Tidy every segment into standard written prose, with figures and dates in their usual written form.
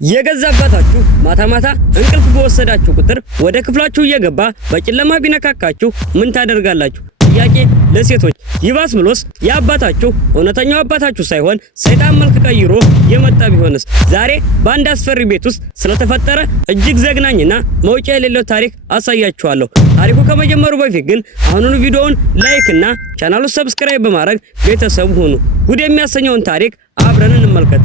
የገዛባታችሁ ማታ ማታ እንቅልፍ በወሰዳችሁ ቁጥር ወደ ክፍላችሁ እየገባ በጨለማ ቢነካካችሁ ምን ታደርጋላችሁ? ጥያቄ ለሴቶች። ይባስ ብሎስ የአባታችሁ እውነተኛው አባታችሁ ሳይሆን ሰይጣን መልክ ቀይሮ የመጣ ቢሆንስ? ዛሬ በአንድ አስፈሪ ቤት ውስጥ ስለተፈጠረ እጅግ ዘግናኝና መውጫ የሌለው ታሪክ አሳያችኋለሁ። ታሪኩ ከመጀመሩ በፊት ግን አሁኑኑ ቪዲዮውን ላይክ እና ቻናሉን ሰብስክራይብ በማድረግ ቤተሰብ ሁኑ። ጉድ የሚያሰኘውን ታሪክ አብረን እንመልከት።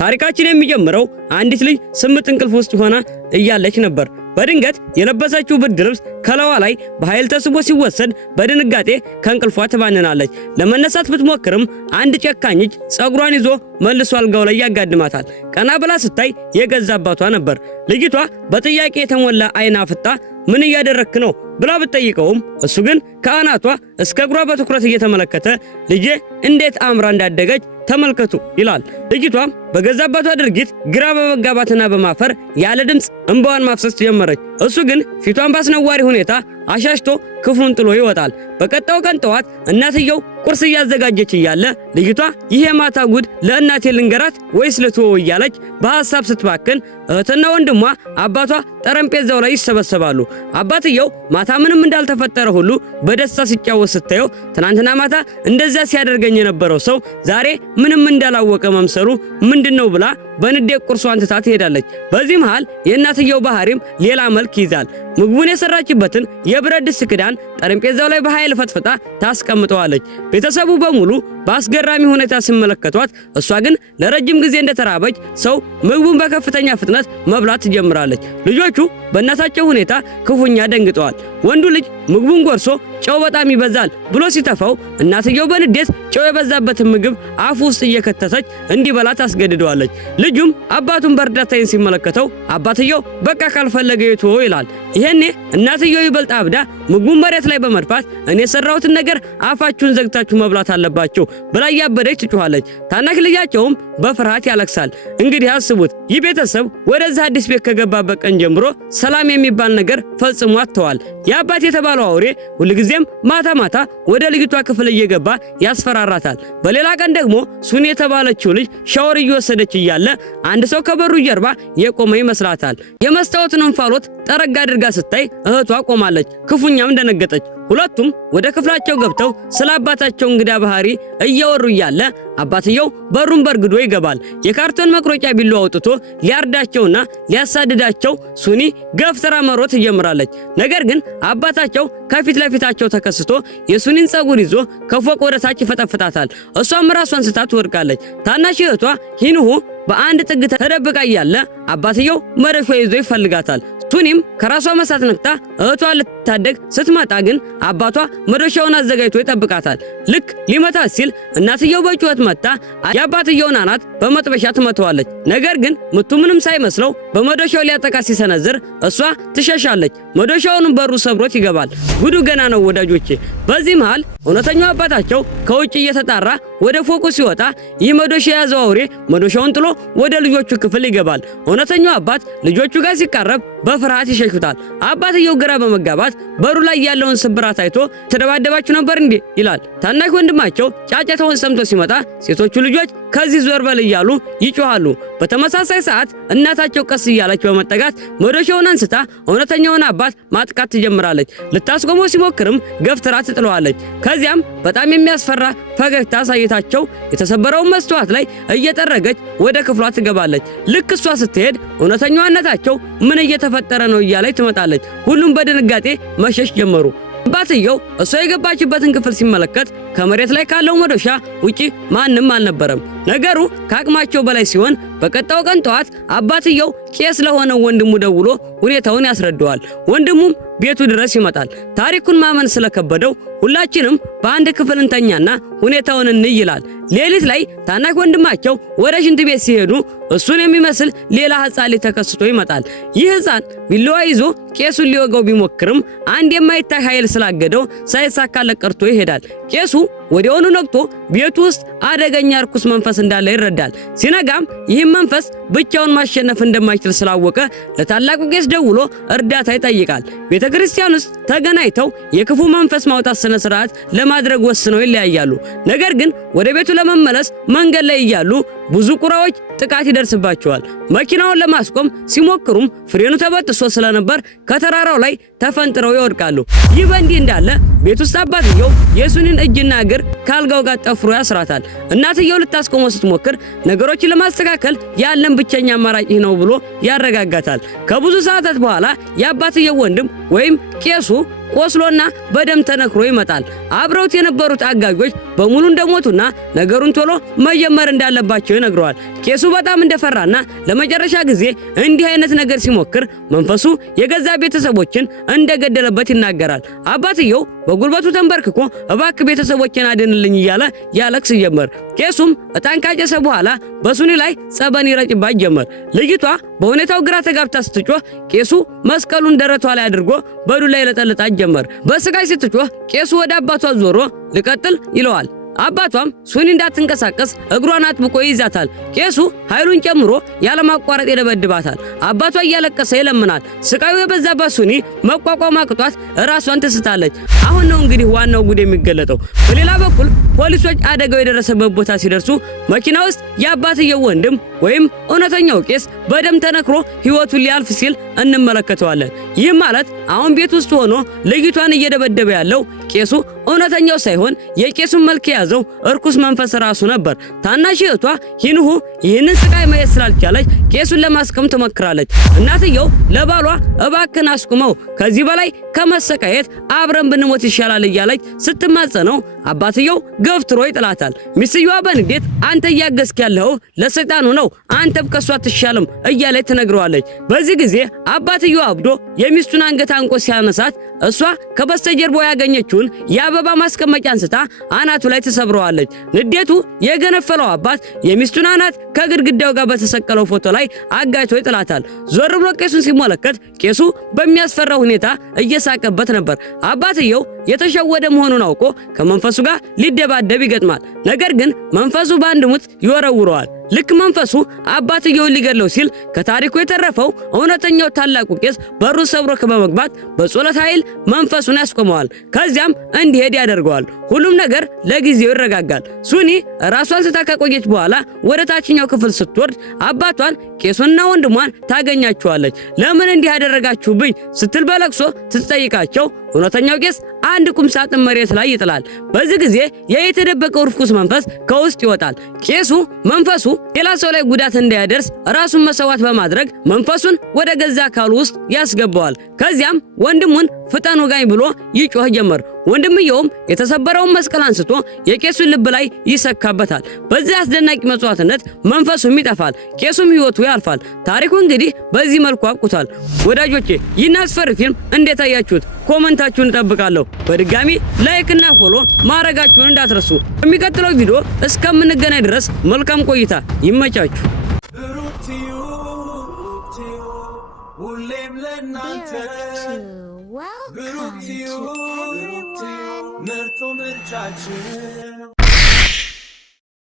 ታሪካችን የሚጀምረው አንዲት ልጅ ስምጥ እንቅልፍ ውስጥ ሆና እያለች ነበር። በድንገት የለበሰችው ብርድ ልብስ ከላዋ ላይ በኃይል ተስቦ ሲወሰድ በድንጋጤ ከእንቅልፏ ትባንናለች። ለመነሳት ብትሞክርም አንድ ጨካኝ እጅ ጸጉሯን ይዞ መልሶ አልጋው ላይ ያጋድማታል። ቀና ብላ ስታይ የገዛ አባቷ ነበር። ልጅቷ በጥያቄ የተሞላ አይን አፍጣ ምን እያደረክ ነው ብላ ብትጠይቀውም እሱ ግን ከአናቷ እስከ እግሯ በትኩረት እየተመለከተ ልጄ እንዴት አምራ እንዳደገች ተመልከቱ ይላል። ልጅቷም በገዛ አባቷ ድርጊት ግራ በመጋባትና በማፈር ያለ ድምጽ እንባዋን ማፍሰስ ጀመረች። እሱ ግን ፊቷን ባስነዋሪ ሁኔታ አሻሽቶ ክፍሉን ጥሎ ይወጣል። በቀጣው ቀን ጠዋት እናትየው ቁርስ እያዘጋጀች እያለ ልጅቷ ይሄ ማታ ጉድ ለእናቴ ልንገራት ወይስ ልትወው እያለች በሐሳብ ስትባክን እህትና ወንድሟ አባቷ ጠረጴዛው ላይ ይሰበሰባሉ። አባትየው ማታ ምንም እንዳልተፈጠረ ሁሉ በደስታ ሲጫወት ስታየው ትናንትና ማታ እንደዛ ሲያደርገኝ የነበረው ሰው ዛሬ ምንም እንዳላወቀ መምሰሉ ምንድነው ብላ በንዴት ቁርሷን ትታ ትሄዳለች። በዚህ መሃል የእናትየው ባህሪም ሌላ መልክ ይዛል። ምግቡን የሰራችበትን የብረት ድስት ክዳን ጠረጴዛው ላይ በኃይል ፈትፍታ ታስቀምጠዋለች። ቤተሰቡ በሙሉ በአስገራሚ ሁኔታ ሲመለከቷት እሷ ግን ለረጅም ጊዜ እንደተራበች ሰው ምግቡን በከፍተኛ ፍጥነት መብላት ትጀምራለች። ልጆቹ በእናታቸው ሁኔታ ክፉኛ ደንግጠዋል። ወንዱ ልጅ ምግቡን ጎርሶ ጨው በጣም ይበዛል ብሎ ሲተፋው እናትየው በንዴት ጨው የበዛበትን ምግብ አፉ ውስጥ እየከተተች እንዲበላ ታስገድደዋለች። ልጁም አባቱን በእርዳታዬን ሲመለከተው አባትየው በቃ ካልፈለገ ይተወው ይላል። ይሄኔ እናትየው ይበልጥ አብዳ ምግቡን መሬት ላይ በመድፋት እኔ የሰራሁትን ነገር አፋችሁን ዘግታችሁ መብላት አለባችሁ ብላ እያበደች ትጮኻለች። ታናሽ ልጃቸውም በፍርሃት ያለቅሳል። እንግዲህ አስቡት፣ ይህ ቤተሰብ ወደዚህ አዲስ ቤት ከገባበት ቀን ጀምሮ ሰላም የሚባል ነገር ፈጽሞ አጥተዋል። የአባት የተባለው አውሬ ሁልጊዜም ማታ ማታ ወደ ልጅቷ ክፍል እየገባ ያስፈራራታል። በሌላ ቀን ደግሞ ሱኒ የተባለችው ልጅ ሻወር እየወሰደች እያለ አንድ ሰው ከበሩ ጀርባ የቆመ ይመስላታል። የመስታወቱን እንፋሎት ጠረጋ አድርጋ ስታይ እህቷ ቆማለች። ክፉኛም ደነገጠች። ሁለቱም ወደ ክፍላቸው ገብተው ስለ አባታቸው እንግዳ ባህሪ እያወሩ እያለ አባትየው በሩን በርግዶ ይገባል። የካርቶን መቁረጫ ቢላዋ አውጥቶ ሊያርዳቸውና ሊያሳድዳቸው ሱኒ ገፍትራ መሮጥ ትጀምራለች። ነገር ግን አባታቸው ከፊት ለፊታቸው ተከስቶ የሱኒን ጸጉር ይዞ ከፎቅ ወደ ታች ይፈጠፍጣታል። እሷም ራሷን ስታ ትወድቃለች። ታናሽ እህቷ ሂንሁ በአንድ ጥግ ተደብቃ እያለ አባትየው መረሻ ይዞ ይፈልጋታል። ሱኒም ከራሷ መሳት ነክታ እህቷ ልታደግ ስትመጣ ግን አባቷ መዶሻውን አዘጋጅቶ ይጠብቃታል። ልክ ሊመታት ሲል እናትየው በጩኸት መጣ የአባትየውን አናት በመጥበሻ ትመታዋለች። ነገር ግን ምቱ ምንም ሳይመስለው በመዶሻው ሊያጠቃ ሲሰነዝር እሷ ትሸሻለች። መዶሻውንም በሩ ሰብሮት ይገባል። ጉዱ ገና ነው ወዳጆቼ። በዚህ መሃል እውነተኛው አባታቸው ከውጭ እየተጣራ ወደ ፎቁ ሲወጣ ይህ መዶሻ የያዘው አውሬ መዶሻውን ጥሎ ወደ ልጆቹ ክፍል ይገባል። እውነተኛው አባት ልጆቹ ጋር ሲቃረብ በፍርሃት ይሸሹታል። አባትየው ግራ በመጋባት በሩ ላይ ያለውን ስብራት አይቶ ተደባደባችሁ ነበር እንዴ ይላል። ታናሽ ወንድማቸው ጫጫታውን ሰምቶ ሲመጣ ሴቶቹ ልጆች ከዚህ ዞር በል እያሉ ይጮሃሉ። በተመሳሳይ ሰዓት እናታቸው ቀስ እያለች በመጠጋት መዶሻውን አንስታ እውነተኛውን አባት ማጥቃት ትጀምራለች። ልታስቆመው ሲሞክርም ገፍትራ ትጥለዋለች። ከዚያም በጣም የሚያስፈራ ፈገግታ ሳይታቸው የተሰበረውን መስተዋት ላይ እየጠረገች ወደ ክፍሏ ትገባለች። ልክ እሷ ስትሄድ እውነተኛዋ እናታቸው ምን እየተፈጠረ ነው እያለች ትመጣለች። ሁሉም በድንጋጤ መሸሽ ጀመሩ። አባትየው እሷ የገባችበትን ክፍል ሲመለከት ከመሬት ላይ ካለው መዶሻ ውጪ ማንም አልነበረም። ነገሩ ከአቅማቸው በላይ ሲሆን በቀጣው ቀን ጠዋት አባትየው ቄስ ለሆነው ወንድሙ ደውሎ ሁኔታውን ያስረዳዋል። ወንድሙም ቤቱ ድረስ ይመጣል። ታሪኩን ማመን ስለከበደው ሁላችንም በአንድ ክፍል እንተኛና ሁኔታውን እንይ ይላል። ሌሊት ላይ ታናሽ ወንድማቸው ወደ ሽንት ቤት ሲሄዱ እሱን የሚመስል ሌላ ሕፃን ተከስቶ ይመጣል። ይህ ሕፃን ቢላዋ ይዞ ቄሱን ሊወጋው ቢሞክርም አንድ የማይታይ ኃይል ስላገደው ሳይሳካለት ቀርቶ ይሄዳል። ቄሱ ወዲያውኑ ነቅቶ ቤቱ ውስጥ አደገኛ ርኩስ መንፈስ እንዳለ ይረዳል። ሲነጋም ይህም መንፈስ ብቻውን ማሸነፍ እንደማይችል ስላወቀ ለታላቁ ቄስ ደውሎ እርዳታ ይጠይቃል። ቤተክርስቲያን ውስጥ ተገናኝተው የክፉ መንፈስ ማውጣት ስነ ስርዓት ለማድረግ ወስነው ይለያያሉ። ነገር ግን ወደ ቤቱ ለመመለስ መንገድ ላይ እያሉ ብዙ ቁራዎች ጥቃት ይደርስባቸዋል። መኪናውን ለማስቆም ሲሞክሩም ፍሬኑ ተበጥሶ ስለነበር ከተራራው ላይ ተፈንጥረው ይወድቃሉ። ይህ በእንዲህ እንዳለ ቤት ውስጥ አባትየው የሱኒን እጅና እግር ካልጋው ጋር ጠፍሮ ያስራታል። እናትየው ልታስቆመው ስትሞክር ነገሮችን ለማስተካከል ያለን ብቸኛ አማራጭ ነው ብሎ ያረጋጋታል። ከብዙ ሰዓታት በኋላ የአባትየው ወንድም ወይም ቄሱ ቆስሎና በደም ተነክሮ ይመጣል። አብረውት የነበሩት አጋጆች በሙሉ እንደሞቱና ነገሩን ቶሎ መጀመር እንዳለባቸው ይነግረዋል። ቄሱ በጣም እንደፈራና ለመጨረሻ ጊዜ እንዲህ አይነት ነገር ሲሞክር መንፈሱ የገዛ ቤተሰቦችን እንደገደለበት ይናገራል። አባትየው በጉልበቱ ተንበርክኮ እባክህ ቤተሰቦችን አድንልኝ እያለ ያለቅስ ጀመር። ቄሱም እጣን ካጨሰ በኋላ በሱኒ ላይ ጸበን ይረጭባት ጀመር። ልጅቷ በሁኔታው ግራ ተጋብታ ስትጮህ ቄሱ መስቀሉን ደረቷ ላይ አድርጎ በዱላ ይለጠልጣት ጀመር። በስቃይ ስትጮህ ቄሱ ወደ አባቷ ዞሮ ልቀጥል ይለዋል። አባቷም ሱኒ እንዳትንቀሳቀስ እግሯን አጥብቆ ይዛታል። ቄሱ ኃይሉን ጨምሮ ያለማቋረጥ ይደበድባታል። አባቷ እያለቀሰ ይለምናል። ስቃዩ የበዛባት ሱኒ መቋቋም አቅቷት ራሷን ትስታለች። አሁን ነው እንግዲህ ዋናው ጉድ የሚገለጠው። በሌላ በኩል ፖሊሶች አደጋው የደረሰበት ቦታ ሲደርሱ መኪና ውስጥ የአባትየው ወንድም ወይም እውነተኛው ቄስ በደም ተነክሮ ህይወቱን ሊያልፍ ሲል እንመለከተዋለን። ይህ ማለት አሁን ቤት ውስጥ ሆኖ ልጅቷን እየደበደበ ያለው ቄሱ እውነተኛው ሳይሆን የቄሱን መልክ የያዘው እርኩስ መንፈስ ራሱ ነበር። ታናሽ እህቷ ሂንሁ ይህንን ስቃይ ማየት ስላልቻለች ቄሱን ለማስቆም ትሞክራለች። እናትየው ለባሏ እባክህን አስቁመው፣ ከዚህ በላይ ከመሰቃየት አብረን ብንሞት ይሻላል እያለች ስትማጸነው አባትየው ገፍትሮ ይጥላታል። ሚስትየዋ በንዴት አንተ እያገዝክ ያለው ለሰይጣኑ ነው፣ አንተም ከሷ አትሻልም እያለች ትነግረዋለች። በዚህ ጊዜ አባትየው አብዶ የሚስቱን አንገት አንቆ ሲያነሳት እሷ ከበስተጀርባው ያገኘችውን የአበባ ማስቀመጫ አንስታ አናቱ ላይ ተሰብረዋለች። ንዴቱ የገነፈለው አባት የሚስቱን አናት ከግድግዳው ጋር በተሰቀለው ፎቶ ላይ አጋጭቶ ይጥላታል። ዞር ብሎ ቄሱን ሲመለከት ቄሱ በሚያስፈራ ሁኔታ እየሳቀበት ነበር። አባትየው የተሸወደ መሆኑን አውቆ ከመንፈሱ ጋር ሊደባደብ ይገጥማል። ነገር ግን መንፈሱ በአንድ ሙት ይወረውረዋል። ልክ መንፈሱ አባትየውን ሊገድለው ሲል ከታሪኩ የተረፈው እውነተኛው ታላቁ ቄስ በሩን ሰብሮ በመግባት በጸሎት ኃይል መንፈሱን ያስቆመዋል። ከዚያም እንዲሄድ ያደርገዋል። ሁሉም ነገር ለጊዜው ይረጋጋል። ሱኒ ራሷን ስታ ከቆየች በኋላ ወደ ታችኛው ክፍል ስትወርድ አባቷን ቄሱንና ወንድሟን ታገኛቸዋለች። ለምን እንዲህ ያደረጋችሁብኝ ስትል በለቅሶ ስትጠይቃቸው እውነተኛው ቄስ አንድ ቁም ሳጥን መሬት ላይ ይጥላል። በዚህ ጊዜ የተደበቀው ርኩስ መንፈስ ከውስጥ ይወጣል። ቄሱ መንፈሱ ሌላ ሰው ላይ ጉዳት እንዳያደርስ ራሱን መስዋዕት በማድረግ መንፈሱን ወደ ገዛ አካሉ ውስጥ ያስገባዋል። ከዚያም ወንድሙን ፍጠኑ ጋኝ ብሎ ይጮህ ጀመር። ወንድምየውም የተሰበረውን መስቀል አንስቶ የቄሱን ልብ ላይ ይሰካበታል። በዚህ አስደናቂ መስዋዕትነት መንፈሱም ይጠፋል፣ ቄሱም ህይወቱ ያልፋል። ታሪኩ እንግዲህ በዚህ መልኩ አቁቷል። ወዳጆቼ ይህን አስፈሪ ፊልም እንዴት አያችሁት? ኮሜንታችሁን እጠብቃለሁ። በድጋሚ ላይክ እና ፎሎ ማድረጋችሁን እንዳትረሱ። በሚቀጥለው ቪዲዮ እስከምንገናኝ ድረስ መልካም ቆይታ። ይመቻችሁ። Welcome to everyone.